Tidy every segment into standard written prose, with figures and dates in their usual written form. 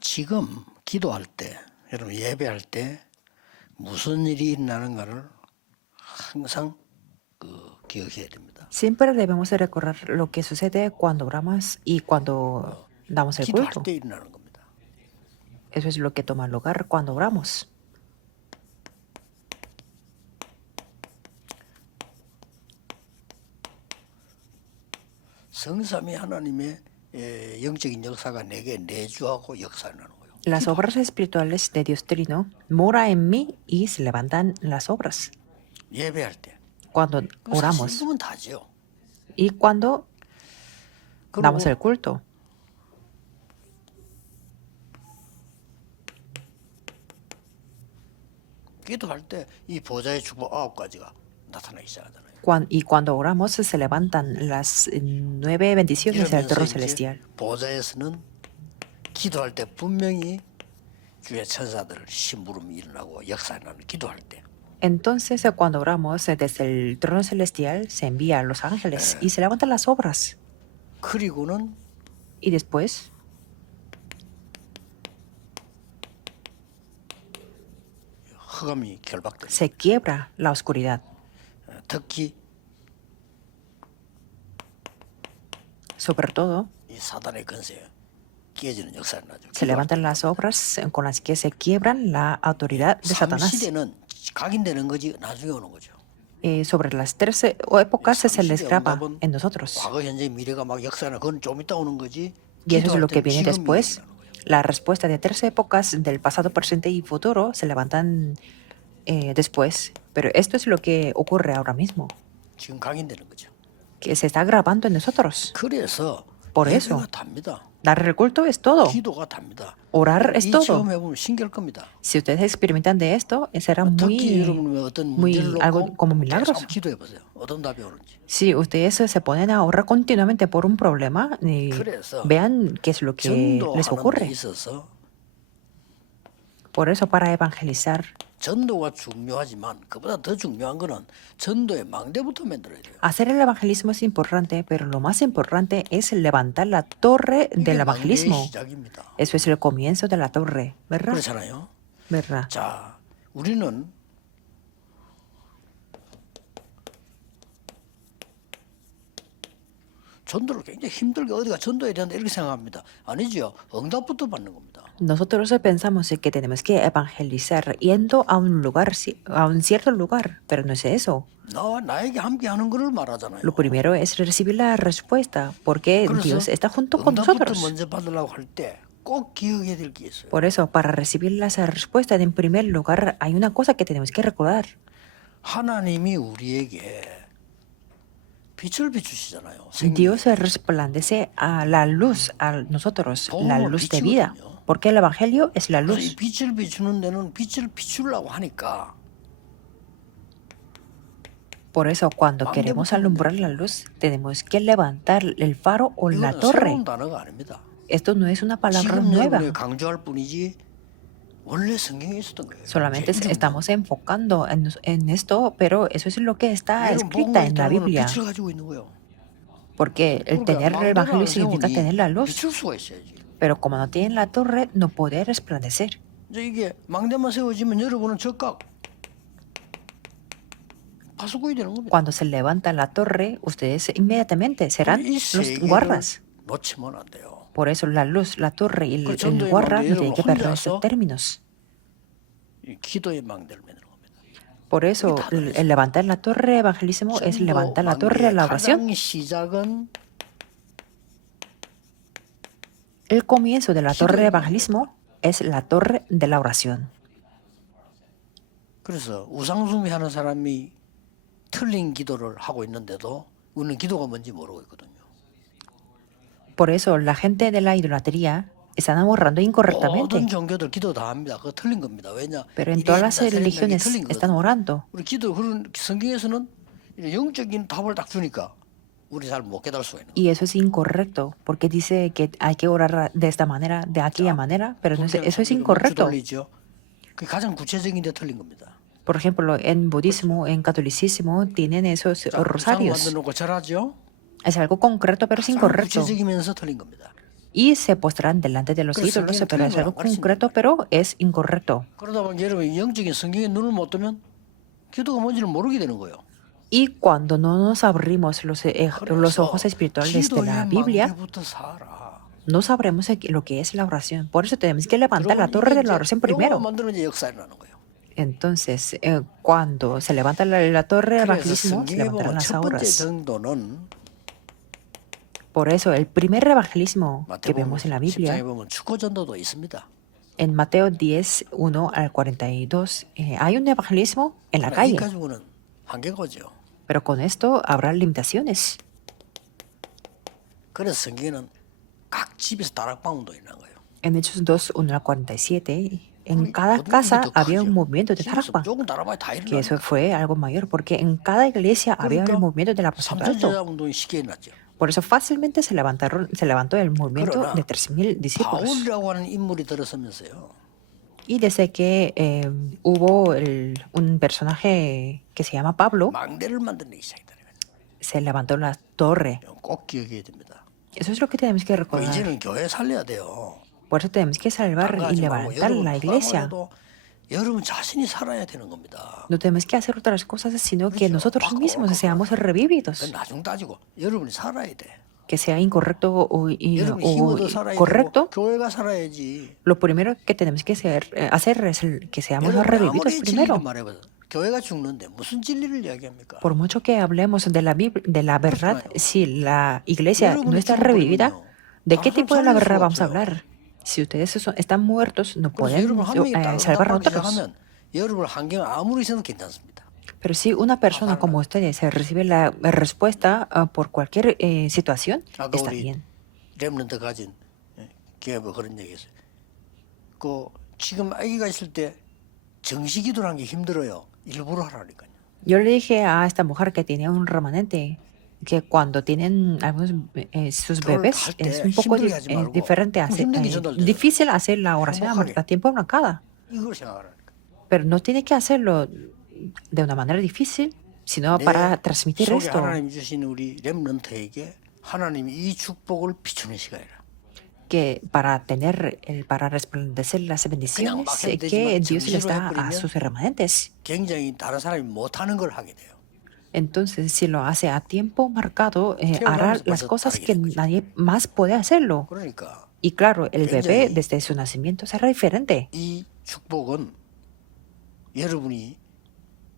지금 기도할 때, 여러분 예배할 때 무슨 일이 일어나는가를 항상 기억해야 됩니다. Siempre debemos de recordar lo que sucede cuando oramos y cuando damos el 기도할 culto. 때 일어나는 겁니다. Eso es lo que toma lugar cuando oramos. 성삼위 하나님의 영적인 역사가 내게 내주하고 역사를 하는 거예요. Las obras espirituales de Dios Trino mora en mí y se levantan las obras 예배할 때. cuando 그럼 사실 oramos 이거면 다죠. y cuando damos 그리고 el culto. 기도할 때 이 보좌의 축복 9가지가 나타나기 시작하잖아요. Y cuando oramos se levantan las 9 bendiciones del 이러면서 trono 이제 celestial. 보좌에서는 기도할 때 분명히 주의 천사들 심부름이 일어나고 역사가 나는 기도할 때. Entonces, cuando oramos desde el trono celestial, se envía a los ángeles y se levantan las obras. 그리고는 Y después 흑암이 결박됩니다. se quiebra la oscuridad. 특히 Sobre todo, 이 사단의 권세 깨지는 역사가 나죠. se levantan las obras con las que se quiebran la autoridad de Satanás. 시대는 각인되는 거지 나중에 오는 거죠. Sobre las 13 épocas se les graba en nosotros. 과거, 현재, 미래가 막 역사는 그건 좀 이따 오는 거지. Y eso es 기도할 lo que 때는 viene 지금이 después. 일어나는 거예요. La respuesta de 13 épocas del pasado, presente y futuro se levantan después. Pero esto es lo que ocurre ahora mismo, 지금 각인되는 거죠. que se está grabando en nosotros. 그래서 Por eso, 예배가 답니다. dar el culto es todo. 기도가 답니다. Orar es 이 todo. 체험 해보면 신기할 겁니다. Si ustedes experimentan de esto, será 특히 여러분 어떤 문제를 algo 놓고 como milagroso. 계속 기도해 보세요. 어떤 답이 오는지. Si ustedes se ponen a orar continuamente por un problema, 그래서 vean qué es lo que les 전도하는 데 ocurre. 있어서 Por eso, para evangelizar, 전도가 중요하지만 그보다 더 중요한 거는 전도의 망대부터 만들어야 돼요. hacer el evangelismo es importante, pero lo más importante es levantar la torre 이게 del 망대의 evangelismo. 시작입니다. Eso es el comienzo de la torre, ¿verdad? 그렇잖아요. ¿Verdad? 자, 우리는 전도를 굉장히 힘들게 어디가 전도해야 된다 이렇게 생각합니다. 아니죠. 응답부터 받는 겁니다. Nosotros pensamos en que tenemos que evangelizar yendo a un lugar, a un cierto lugar, pero no es eso. 나에게 함께 하는 것을 말하잖아요. Lo primero es recibir la respuesta, porque Dios está junto con 응답부터 nosotros. 먼저 받으려고 할 때 꼭 기억해야 될 게 있어요. Por eso, para recibir la respuesta, en primer lugar, hay una cosa que tenemos que recordar. 하나님이 우리에게 빛을 비추시잖아요. Dios resplandece a la luz a nosotros, la luz de vida, porque el Evangelio es la 그래서 이 luz. 빛을 비추는 데는 빛을 비추려고 하니까 Por eso, cuando queremos alumbrar la luz, tenemos que levantar el faro o la 이건 torre. 새로운 단어가 아닙니다. Esto no es una palabra 지금 nueva. 여러분이 강조할 뿐이지 원래 성경에 있었던 거예요. Solamente 개인적으로. estamos enfocando en esto, pero eso es lo que está 여러분 escrita 복음이 en la 있다는 거는 Biblia. 빛을 가지고 있는 거예요. Porque el 그러니까 tener el 망대를 안 Evangelio significa 세우니 tener la luz, 비출 수가 있어야지. pero como no tienen la torre, no puede resplandecer. 이제 이게 망대만 세워지면 여러분은 적각 파수꾼이 되는 겁니다. Cuando se levanta la torre, ustedes inmediatamente serán 이 los 세계를 guardas. 놓치면 안 돼요. Por eso la luz, la torre y el 전도의 guarda 망대 no tienen que 여러분 perder 혼자서 estos términos. 이 기도의 망대를 만드는 겁니다. Por eso el levantar la torre evangelismo es levantar la torre a la oración. 가장 시작은 El comienzo de la torre de evangelismo es la torre de la oración. 그래서 우상숭배하는 사람이 틀린 기도를 하고 있는데도 우리는 기도가 뭔지 모르고 있거든요. Por eso la gente de la idolatría están orando incorrectamente. 모든 종교들 기도 다 합니다. 그거 틀린 겁니다. 왜냐? Pero en 이래 todas las 된다, 저래 된다, 이게 religiones 틀린 están 거거든요. orando. 우리 기도 그런 성경에서는 이런 영적인 답을 딱 주니까 우리 잘 못 깨달을 수가 있는 거예요. Y eso es incorrecto, porque dice que hay que orar de esta manera, de aquella manera, pero no es- eso es incorrecto. 그게 가장 구체적인데 틀린 겁니다. Por ejemplo, en budismo, en catolicismo, tienen esos 우상 rosarios. 만들어 놓고 절하죠. Es algo concreto, pero es 가장 incorrecto. 구체적이면서 틀린 겁니다. y se postrarán delante de los 그래서 ídolos, 성경은 pero 틀린 es 걸 algo 안 가르친단 concreto, 말이에요. pero es incorrecto. 그러다 보니 여러분이 영적인 성경에 눈을 못 뜨면 기도가 뭔지를 모르게 되는 거예요. Y cuando no nos abrimos los ojos 그래서 espirituales de la 기도의 Biblia, 망대부터 살아. no sabremos lo que es la oración. Por eso tenemos que levantar la 여러분 torre 이게 de la 이제 oración 요거만 primero. 만들면 이제 역사 일어나는 거예요. Entonces, cuando se levanta la torre de 그래서 evangelismo, se 성경에 levantarán 보면 las 첫 번째 auras. 정도는 Por eso, el primer evangelismo que 마태복음 vemos en la 10장에 Biblia, 보면 축구 전도도 있습니다. en Mateo 10, 1 al 42, hay un evangelismo en la 그러나 이 calle, 가지고는 한계가 오죠. pero con esto habrá limitaciones. 그래서 성경에는 각 집에서 다락방도 있는 거예요. En Hechos 2, 1 al 47, en 우리 cada 모든 casa 더 había 크죠. un movimiento de 집에서 tarakpan, 조금 다락방이 다 que eso 일어나니까. fue algo mayor, porque en cada iglesia había el 그러니까 movimiento del apostolado. 삼천제자 운동이 쉽게 일어났죠. Por eso fácilmente se levantó el movimiento 그러나 de 3,000 discípulos. 바울이라고 하는 인물이 들어서면서요. Y desde que hubo un personaje que se llama Pablo, 망대를 만들기 시작했다는 거예요. se levantó la torre. 이건 꼭 기억해야 됩니다. Eso es lo que tenemos que 그 recordar. 이제는 교회 살려야 돼요. Por eso tenemos que salvar y 하지 말고 levantar 여러분 la iglesia. 해도 여러분 자신이 살아야 되는 겁니다. No tenemos que hacer otras cosas, sino que 그렇죠. nosotros 바꿔, mismos 바꿔. seamos revividos. 나중 따지고 여러분이 살아야 돼. Que sea incorrecto 여러분이 o 힘얻어 살아야 correcto, 되고 교회가 살아야지. lo primero que tenemos que hacer es que seamos 여러분이 revividos 아무리 진리를 primero. 말해봐도 교회가 죽는데 무슨 진리를 이야기합니까? Por mucho que hablemos de la verdad, 그렇잖아요. si la iglesia no 여러분이 está revivida, 죽어버리면요. ¿de qué 다른 tipo de 사람 la 살릴 verdad 수가 vamos a 없어요. hablar? Si ustedes están muertos, no 그래서 pueden 여러분 한 명이 salvar a 따라가기 otros. 시작하면 여러분 환경 아무리 있어도 괜찮습니다. Pero si una persona como ustedes recibe la respuesta por cualquier situación, 아까 está 우리 bien. 렘넌트 가진 교회뭐 그런 얘기했어요. 그 지금 아기가 있을 때 정식기도라는 게 힘들어요. 일부러 하라니까요. Yo le dije a esta mujer que tenía un remanente que cuando tienen algunos sus bebés es un poco diferente difícil hacer la oración a tiempo marcada. 이걸 생각하라니까. Pero no tiene que hacerlo de una manera difícil, sino para transmitir 속에 esto. 하나님 주신 우리 렘넌트에게 하나님이 이 축복을 비추는 시간이라. Que para resplandecer las bendiciones que Dios les da a sus remanentes. 굉장히 다른 사람이 못하는 걸 하게 돼요. Entonces, si lo hace a tiempo marcado, hará las cosas que nadie más puede hacerlo. 그러니까 Y claro, el bebé desde su nacimiento será diferente. 이 축복은 여러분이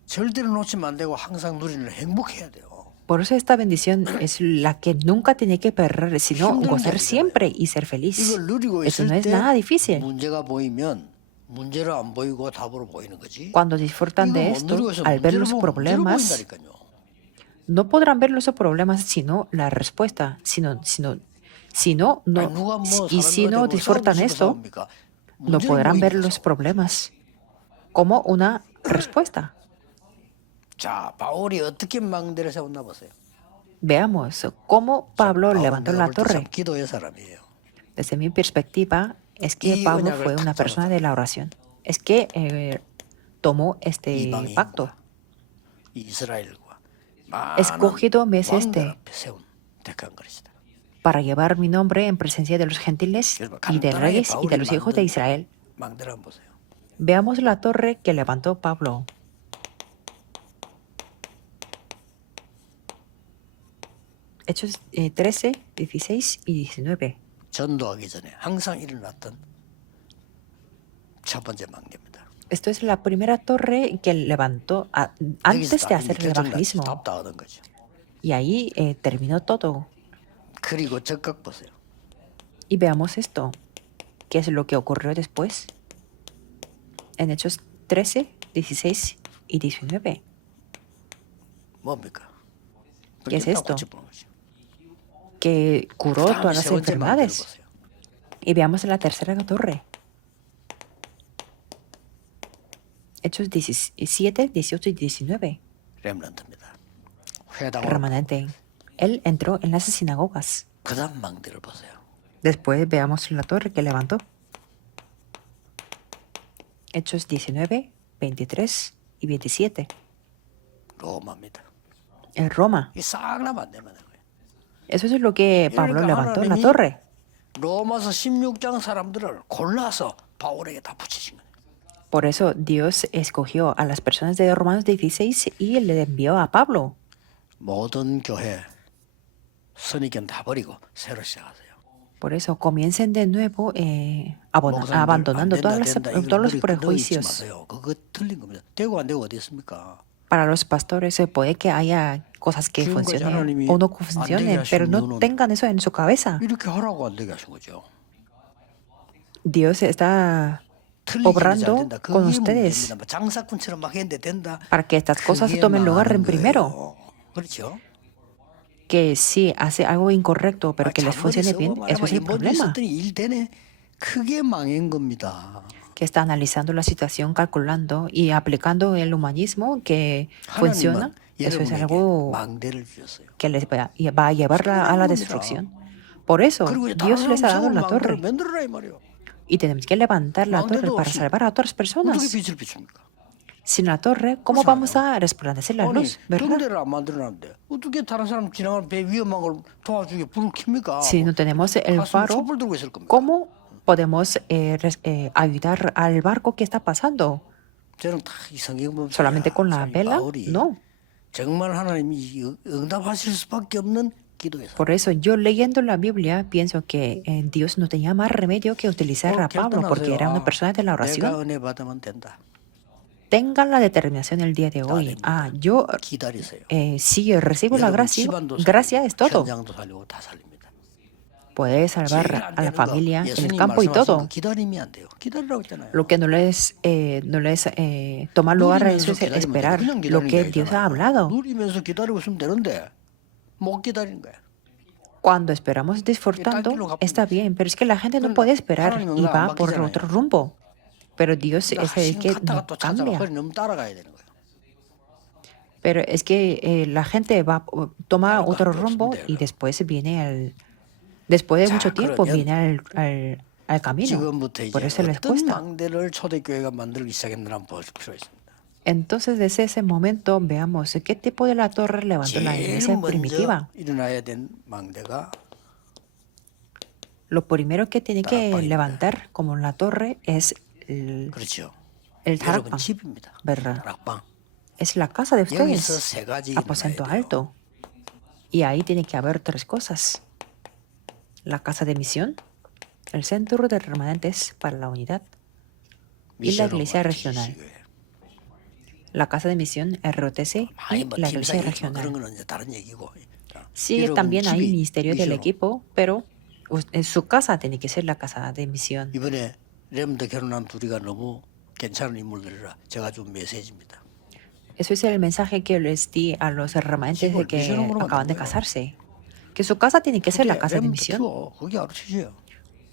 절대로 놓치면 안 되고 항상 누리는 행복해야 돼요. Por eso esta bendición es la que nunca tiene que perder, sino gozar siempre y ser feliz. 이걸 누리고 Eso 있을 no es 때 nada difícil. 문제가 보이면 문제로 안 보이고 답으로 보이는 거지. Cuando disfrutan de 이거 못 esto, 누리고 있으면 al ver 문제로 los 문제로 problemas, 보인다니까요. no podrán ver los problemas sino la respuesta, 아니, 누가 뭐 y si no 사람들한테 뭐 disfrutan 싸우고 싶어서 esto, 합니까? no 문제로 podrán ver 보이기 los 위해서. problemas como una respuesta. 자, 바울이 어떻게 망대를 세웠나 보세요. Veamos cómo Pablo 바울은 levantó 내가 la 볼때 참 torre. 기도의 사람이에요. Desde mi perspectiva, es que Y Pablo 언약을 fue una 탁 persona 잡았다. de la oración. Es que tomó este 이방인과 pacto. 이스라엘과 Escogido me es 왕들 este 앞에 세운 택한 것이다. para llevar mi nombre en presencia de los gentiles y de reyes y de los hijos de Israel. 망대를 한번 보세요. Veamos la torre que levantó Pablo. Hechos 13, 16 y 19. 전도하기 전에 항상 일어났던 첫 번째 망대입니다. Esto es la primera torre que levantó antes de hacer el evangelismo. 답답하던 거죠. Y ahí terminó todo. 그리고 적각 보세요. Y veamos esto. ¿Qué es lo que ocurrió después? En Hechos 13, 16 y 19. 뭡니까? ¿Qué es esto? 고쳐보는 거죠. Que curó 그다음에 todas las 세 번째 망대를 enfermedades. 보세요. Y veamos la tercera torre. Hechos 17, 18 y 19. 렘넌트입니다. 회당으로 Remanente. Él entró en las sinagogas. 그다음 망대를 보세요. Después veamos la torre que levantó. Hechos 19, 23 y 27. 로마입니다. En Roma. 이 싹 나면 안 되는 거예요. Eso es lo que Pablo 그러니까 levantó en la 하나님이 torre. 로마서 16장 사람들을 골라서 바울에게 다 붙이신 거예요. Por eso Dios escogió a las personas de Romanos 16 y le envió a Pablo. 모든 교회 선입견 다 버리고 새로 시작하세요. Por eso comiencen de nuevo 목사님들 안 abandonando 된다, todos 된다, 이거 los 머리 끄덕이지 prejuicios. 마세요. 그거 틀린 겁니다. 되고 안 되고 어디 있습니까? Para los pastores puede que haya cosas que 지금까지 funcionen 하나님이 o no 안 되게 funcionen, pero 하신 no 이유는 tengan eso en su cabeza. 이렇게 하라고 안 되게 하신 거죠. Dios está 틀리기는 잘 obrando 된다. con 그게 ustedes 문제입니다. 뭐 장사꾼처럼 막 했는데 된다. para que estas cosas 그게 tomen lugar en 망하는 primero. 거예요. 그렇죠? Que sí hace algo incorrecto, pero que les funcione bien, eso es el 먼저 problema. 있었더니 일 되네. 크게 망한 겁니다. Que está analizando la situación, calculando y aplicando el humanismo que funciona, 하나님은 eso es 여러분에게 algo 망대를 주셨어요. que les va a llevar a la destrucción. Por eso, 그리고 Dios les ha dado 다른 la 망대를 torre 만들어라 이 말이에요. y tenemos que levantar la torre 망대도 para 없이 salvar a otras 어떻게 personas. 빛을 비춥니까? Sin la torre, ¿cómo vamos a resplandecer la 아니 luz? ¿Verdad? 등대를 안 만들어놨는데 어떻게 다른 사람 지나가는 배 위험한 걸 도와주게 불을 켭니까? Si no tenemos el 가슴에 faro, 촛불 들고 있을 겁니다. ¿cómo podemos ayudar al barco que está pasando? 저는 다 이 성경 보면 ¿Solamente con la 참 vela? 바울이 No. 정말 하나님이 응답하실 수밖에 없는 기도에서 Por eso yo leyendo la Biblia pienso que Dios no tenía más remedio que utilizar a Pablo porque era una persona de la 내가 oración. 은혜 받으면 된다. Tengan la determinación el día de hoy. Yo 기다리세요. si recibo la 여러분 gracia, 집안도 gracia es todo. 현장도 살리고 다 살립니다. Puede 제일 salvar 안 a la 되는 거 familia, el 예수님 campo y 말씀하신 거 todo. 기다림이 안 돼요. 기다리라고 했잖아요. Lo que no les toma lugar a eso 누리면서 es 기다리면 esperar 돼. 그냥 lo 기다리는 que 게 Dios ha 아니잖아요. hablado. 누리면서 기다리고 있으면 되는데 못 기다리는 거야. Cuando esperamos disfrutando, está bien, pero es que la gente no puede esperar y va por otro rumbo. Pero Dios es el que no cambia. 너무 따라가야 되는 거예요. Pero es que la gente toma otro rumbo y después viene después de mucho tiempo viene al camino. 지금부터 이제 Por eso les 어떤 cuesta. 망대를 초대교회가 만들기 시작했나 한번 볼 필요가 있습니다. Entonces, desde ese momento, veamos qué tipo de la torre levantó la 제일 iglesia 먼저 primitiva. 일어나야 된 망대가 Lo primero que tiene que Tarakpang입니다. levantar como la torre es 그렇죠. el 여러분 tarakpang, 집입니다. ¿verdad? 다락방. Es la casa de 여기서 ustedes, 세 가지 aposento 일어나야 돼요. alto. Y ahí tiene que haber tres cosas. La casa de misión, el centro de remanentes para la unidad y la iglesia regional. La casa de misión ROTC 많이 y 뭐 la 팀 iglesia 사이에 있지만 그런 regional. 거는 이제 다른 얘기고. 자, Sí, 여러분 también hay 집이 ministerio del 미션으로. equipo, pero su casa tiene que ser la casa de misión. 이번에 렘드 결혼한 둘이가 너무 괜찮은 인물들이라 제가 좀 메시지입니다. Eso es el mensaje que les di a los remanentes de que mision으로 acaban de 만든 거예요. casarse. Que su casa tiene que ser la casa de 렘드 misión. 키워 거기 가르치세요.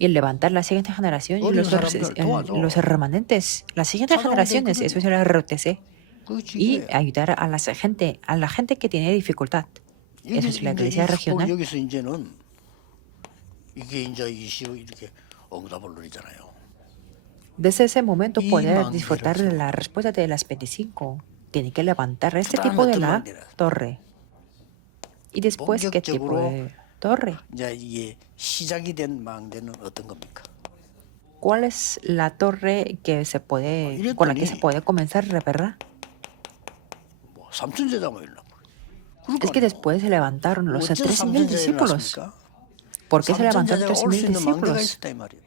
Y el levantar la siguiente generación y 어린 사람들 도와줘. los remanentes, las siguientes 찾아오는 generaciones, 데들은 eso es el ROTC. 그 Y 지게 ayudar a la gente que tiene dificultad. Eso es la iglesia regional. 여기서 이제는 이게 이제 이렇게 응답을 누리잖아요. Desde ese momento Y poder mangueras. disfrutar de la respuesta de las 25. Tiene que levantar este 그다음에 tipo de 어떤 la mangueras? torre. Y después, ¿qué tipo de torre? 이제 이게 시작이 된 망대는 어떤 겁니까? ¿Cuál es la torre que con la que se puede comenzar, verdad? 뭐 삼천 제자가 일어나. Es que después se levantaron los 어째 3,000 삼천 제자가 discípulos. 일어났습니까? ¿Por qué se 삼천 levantaron 제자가 올 수 3,000 있는 망대가 discípulos? 있었다 이 말이에요.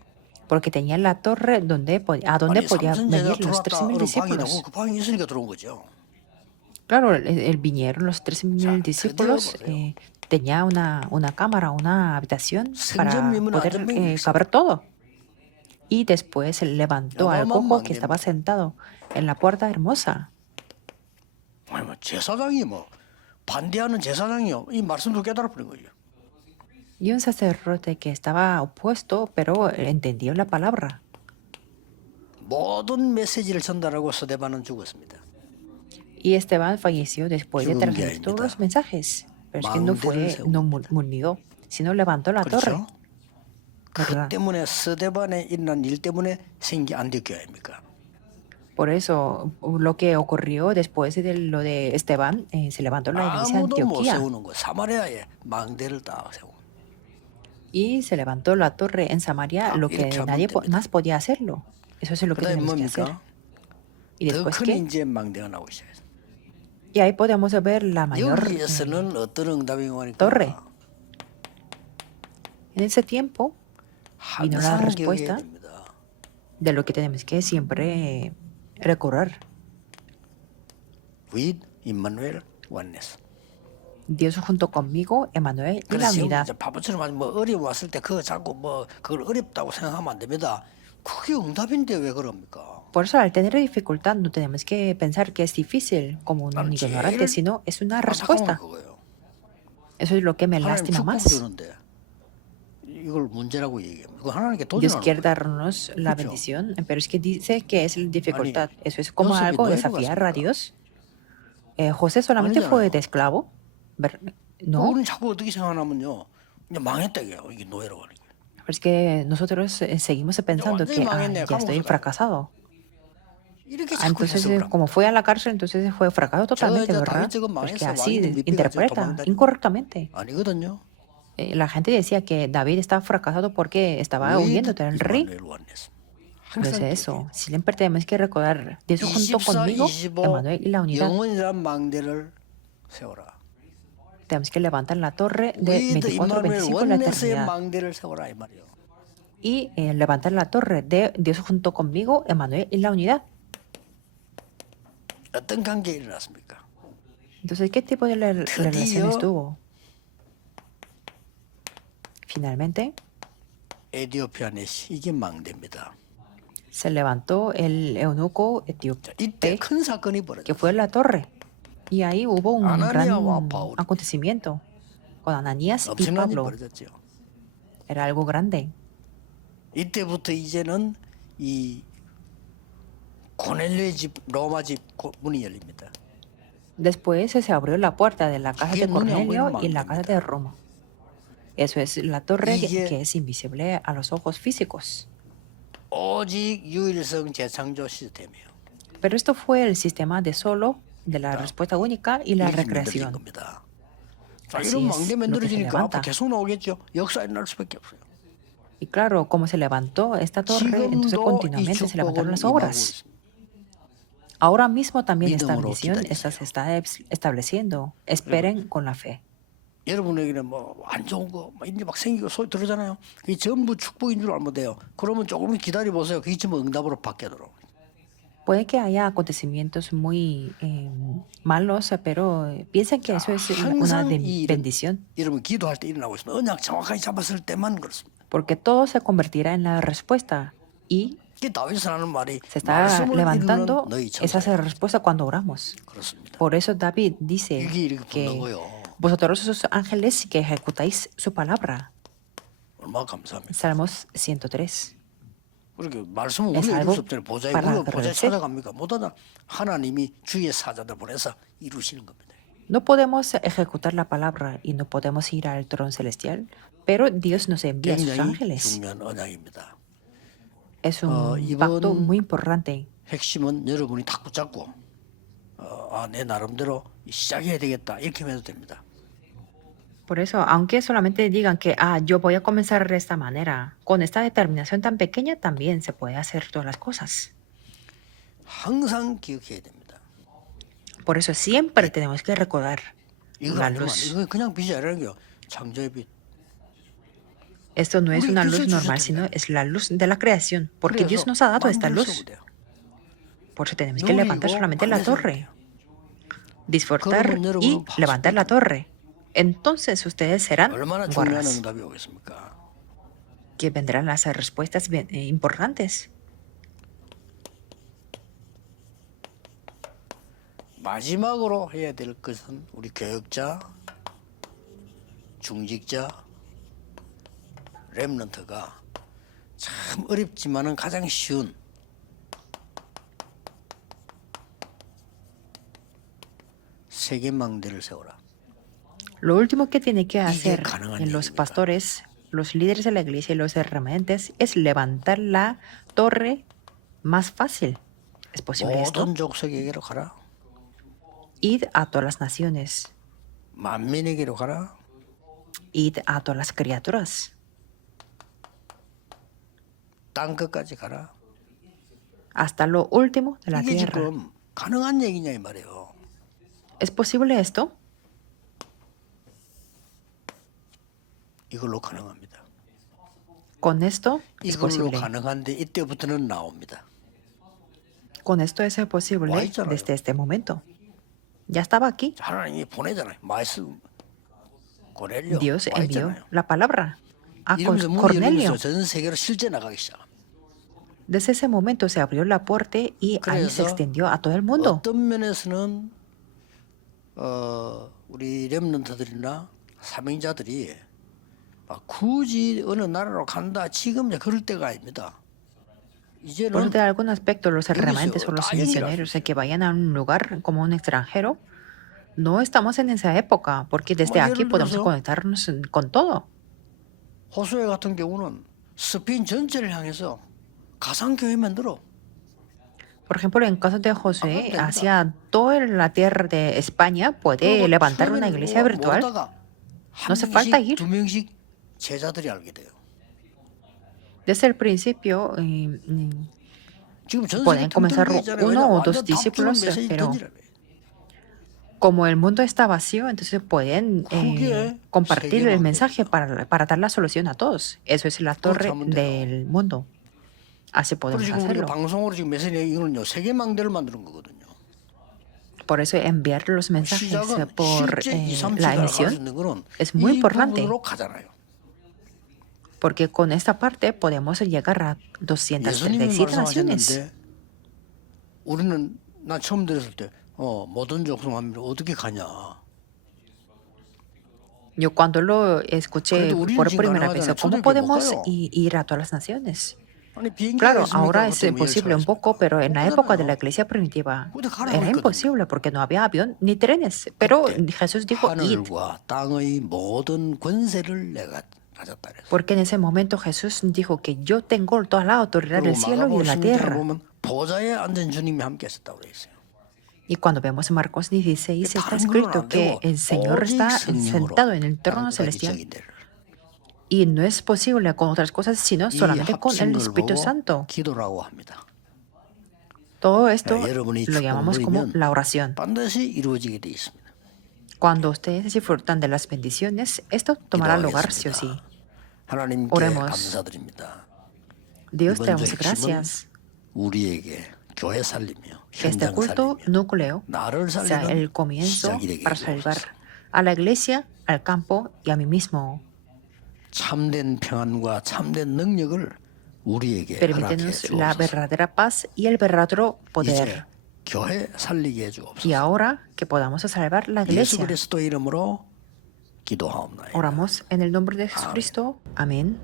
Porque tenían la torre donde 아니 podían 삼천 제자가 venir los 들어왔다 3,000 어느 방이 discípulos. 나고 그 방이 있으니까 들어온 거죠. Claro, vinieron los 3,000 자, discípulos. 보세요. Tenía una cámara, una habitación para 생전미문 poder 아줌마가 있어요. caber todo. Y después levantó al cojo 어마어마한 que estaba sentado en la puerta hermosa. 아니 뭐 제사장이 뭐 반대하는 제사장이요. 이 말씀도 깨달아버린 거예요. Y un sacerdote que estaba opuesto, pero entendió la palabra. 모든 메시지를 전달하고 스데반은 죽었습니다. Y Esteban falleció después de 죽은 게 transmitir todos 아닙니다. los mensajes. Pero es que no murió, sino levantó la torre. 그렇죠? 그 ¿Verdad? 때문에 스데반에 일어난 일 때문에 생긴 안디교회 아닙니까? Por eso, lo que ocurrió después de lo de Esteban, se levantó la iglesia de 아무도 못 Antioquía. 세우는 거. 사마리아에 망대를 딱 세우고. Y se levantó la torre en Samaria, 딱 lo 이렇게 que 하면 nadie 됩니다. más podía hacerlo. Eso es lo que 그다음에 tenemos que hacer. 뭡니까? ¿Y 더 después 큰 qué? 인지의 망대가 나오기 시작했어요. Y ahí podemos ver la mayor 여기에서는 어떤 응답이 torre. 오니까 En ese tiempo vino la 항상 기억해야 respuesta 됩니다. de lo que tenemos que siempre recordar. With Emmanuel oneness. Dios junto conmigo, Emmanuel y la 그래서 지금 unidad. 이제 바보처럼 뭐 어려움 왔을 때 그거 자꾸 뭐 그걸 어렵다고 생각하면 안 됩니다. 그게 응답인데 왜 그럽니까? Por eso, al tener dificultad, no tenemos que pensar que es difícil como un 나는 ignorante, 제일 sino es una 안타까운 건 respuesta. 그거예요. Eso es lo que me 하나님 lastima 축복 más. 주는데 이걸 문제라고 얘기합니다. 그거 하나님께 Dios 도전하는 quiere 거예요. darnos la 그렇죠? bendición, pero es que dice que es la dificultad. Eso es como 요셉이 algo 노예로 desafiar a 갔습니까? Dios. José solamente fue 아니잖아요. de esclavo. No, 우리는 자꾸 어떻게 생각하냐면요. 이제 망했다 이게요. 이게 노예로 가니까. pero es que nosotros seguimos pensando 완전히 que 망했네. ya estoy 감옥을 가요. fracasado. 이렇게 자꾸 Entonces, 해석을 합니다. como fue a la cárcel, entonces fue fracaso totalmente, 저 ¿verdad? 다윗 저거 Pero es que 망했어. así 왕인데 밑에 가지고 interpreta 도망다니고. incorrectamente. 아니거든요. La gente decía que David estaba fracasado porque estaba With huyendo del rey. Emmanuel oneness. No es 항상 eso. Siempre tenemos que recordar, Dios junto 24, conmigo, 25 Emmanuel y la unidad. 영원이란 망대를 세워라. Tenemos que levantar la torre de with 24, Emmanuel 25 en la oneness의 eternidad. 망대를 세워라 이 말이에요. Y levantar la torre de Dios junto conmigo, Emmanuel y la unidad. 어떤 관계가 일어났습니까? Entonces, ¿qué tipo de relaciones 드디어 tuvo? Finalmente, 에디오피아 내시 이게 망대입니다. se levantó el eunuco 자, etíope 이때 큰 사건이 que 벌어졌어요. fue la torre. Y ahí hubo un gran 아나니아와 바울. acontecimiento con Ananías y 엄청난 일이 Pablo. 벌어졌죠. Era algo grande. 이때부터 이제는 이 고넬료의 집 로마 집 문이 열립니다. Después se abrió la puerta de la casa de 그게 눈에 안 Cornelio 보이는 y la casa de Roma. Eso es la torre 이게 que es invisible a los ojos físicos. 오직 유일성 재창조 시스템이에요. Pero esto fue el sistema de solo, de la respuesta única y la 이렇게 만들어진 recreación. 겁니다. 자, Así 이런 es 망대 lo que se 만들어지니까 앞으로 levanta. 계속 나오겠죠. 역사 일어날 수밖에 없어요. Y claro, como se levantó esta torre, entonces 지금도 이 continuamente se levantaron 축복은 las 임하고 obras. 있습니다. Ahora mismo también esta 믿음으로 bendición 기다리세요. se está estableciendo. Esperen con la fe. 여러분에게는 뭐 안 좋은 거 이제 막 생기고 소리 들으잖아요. 그게 전부 축복인 줄 알면 돼요. 그러면 조금 기다려 보세요. 그게 전부 응답으로 바뀌도록. Puede que haya acontecimientos muy malos, pero piensen que eso es una 항상 이 일은 bendición, 여러분 기도할 때 일어나고 있습니다. 언약 정확하게 잡았을 때만 그렇습니다. porque todo se convertirá en la respuesta y 그게 다윗은 하는 말이 se está 말씀을 levantando 이루는 너희 esa 천사. respuesta cuando oramos. 그렇습니다. Por eso David dice 이게 이렇게 붙는 que 거요. vosotros sos ángeles que ejecutáis su palabra. 얼마나 감사합니다. Salmos 103. 그렇게 말씀은 Es 우리가 이룰 algo 수 없잖아요. 보좌에 para 우리가 보좌에 agradecer. 찾아갑니까? 못하나 하나님이 주의 사자들 보내서 이루시는 겁니다. No podemos ejecutar la palabra y no podemos ir al trono celestial, pero Dios nos envía a sus 굉장히 ángeles. 중요한 언약입니다. Es un 이번 pacto muy importante. 핵심은 여러분이 딱 붙잡고 내 나름대로 시작해야 되겠다 이렇게 해도 됩니다. Por eso, aunque solamente digan que yo voy a comenzar de esta manera, con esta determinación tan pequeña también se puede hacer todas las cosas. 항상 기억해야 됩니다. Por eso siempre tenemos que recordar 이거 la 아니면 luz. 이거 그냥 빛이 아니라는 게 창조의 빛. Esto no es 우리 una 빛을 luz normal, 주셨잖아요. sino es la luz de la creación, porque 그래서 Dios nos ha dado esta 만물을 luz. 세우면 돼요. Por eso tenemos que 누리고 levantar solamente la 만드셔야 torre, 돼요. disfrutar 그러면 여러분은 y 파수꾼이 levantar la 됩니다. torre. Entonces ustedes serán 얼마나 중요한 guardas, 응답이 오겠습니까? que vendrán las respuestas importantes. 마지막으로 해야 될 것은 우리 교역자, 중직자, 렘넌트가 참 어렵지만은 가장 쉬운 세계망대를 세워라. Lo último que tiene que 이게 hacer 가능한 en los 얘기입니다. pastores, los líderes de la iglesia y los remanentes es levantar la torre más fácil. ¿Es posible esto? 모든 족속에게로 가라. Id a todas las naciones, 만민에게로 가라. id a todas las criaturas. 땅 끝까지 가라. hasta lo último de la 이게 tierra. 지금 가능한 얘기냐 이 말이에요. ¿Es posible esto? 이걸로 가능합니다. Con esto es 이걸로 posible. 가능한데 이때부터는 나옵니다. Con esto es posible 와 있잖아요. desde este momento. Ya estaba aquí. 하나님이 보내잖아요. 말씀 고넬료 Dios 와 envió 있잖아요. la palabra a 이러면서 문이 Cornelio. 열리면서 전 세계로 실제 나가기 시작합니다. Desde ese momento se abrió la puerta y ahí se 그래서 extendió a todo el mundo. 어떤 면에서는 우리 렘넌트들이나 사명자들이 막 굳이 어느 나라로 간다 지금 이제 그럴 때가 아닙니다. Por 이제는 eso de algún aspecto los remanentes o los 다 연결할 misioneros que vayan a un lugar como un extranjero, no estamos en esa época, porque desde aquí 예를 podemos 들어서 conectarnos con todo. 호수에 같은 경우는 스페인 전체를 향해서 가상교회 만들어. Por ejemplo, en caso de Josué, 됩니다. hacia toda la tierra de España puede 그리고 levantar una 처음에는 iglesia virtual. 모르다가 No 한 hace falta 명씩 ir. 두 명씩 제자들이 알게 돼요. Desde el principio 지금 전 세계 pueden comenzar 텅텅 비어 있잖아요. uno o 완전 dos 다 discípulos, 메시지 pero 던지라며. como el mundo está vacío, entonces pueden 그게 compartir el 세계망대예요. mensaje para dar la solución a todos. Eso es la torre 하면 돼요. del mundo. Así 그래서 podemos 지금 우리가 hacerlo. 방송으로 지금 메시지 이거는요 세계망대를 만드는 거거든요. Por eso enviar los mensajes 시작은 por 실제 2, 3, 7 la 나갈 수 emisión 있는 거는 es muy 이 importante, 부분으로 가잖아요. porque con esta parte podemos llegar a 예수님이 237 naciones. 말씀하셨는데 우리는 나 처음 들었을 때 모든 족속하면 어떻게 가냐. Yo cuando lo escuché 그래도 우리는 por 지금 primera vez, 가능하잖아요. ¿cómo 초대교회 못 podemos 가요. ir a todas las naciones? 아니 비행기가 Claro, 있습니까? ahora es 그것도 뭐 posible un 열차가 poco, 있습니까? pero en la 못 época de la 가잖아요. iglesia primitiva 근데 가라고 era 했거든요. imposible porque no había avión ni trenes. Pero 그때 Jesús dijo, id, 하늘과 땅의 모든 권세를 내가 가졌다 그랬어요. porque en ese momento Jesús dijo que yo tengo toda la autoridad del 그리고 cielo y de 마가복음 la 16장을 tierra. 보면 보좌에 앉은 주님이 함께 했었다고 그래 있어요. Y cuando vemos en Marcos 16 está 다른 걸로는 escrito 안 que 되고 el Señor 오직 está 성령으로 sentado en el trono 땅끝까지 celestial. 적인대를. Y no es posible con otras cosas, sino 이 solamente con 합친 el 걸 Espíritu 보고 Santo. 기도라고 합니다. Todo esto 여러분이 lo llamamos como 축복을 la oración. 반드시 이루어지게 돼 있습니다. Cuando ustedes disfrutan de las bendiciones, esto tomará lugar sí o sí. 하나님께 Oremos. 감사드립니다. Dios, te 이번 damos 주 핵심은 gracias. 우리에게 교회 살리며 Que este 현장 culto 살리며 núcleo 나를 sea 살리는 el comienzo 시작이 되게 para 해주옵소서. salvar a la iglesia, al campo y a mí mismo. 참된 평안과 참된 능력을 우리에게 허락해 Permítenos la 주옵소서. verdadera paz y el verdadero 이제 poder. 교회 살리게 Y 해주옵소서. ahora que podamos salvar la 예수 iglesia. 그리스도 이름으로 기도하옵나이다. Oramos en el nombre de Jesucristo. Amén.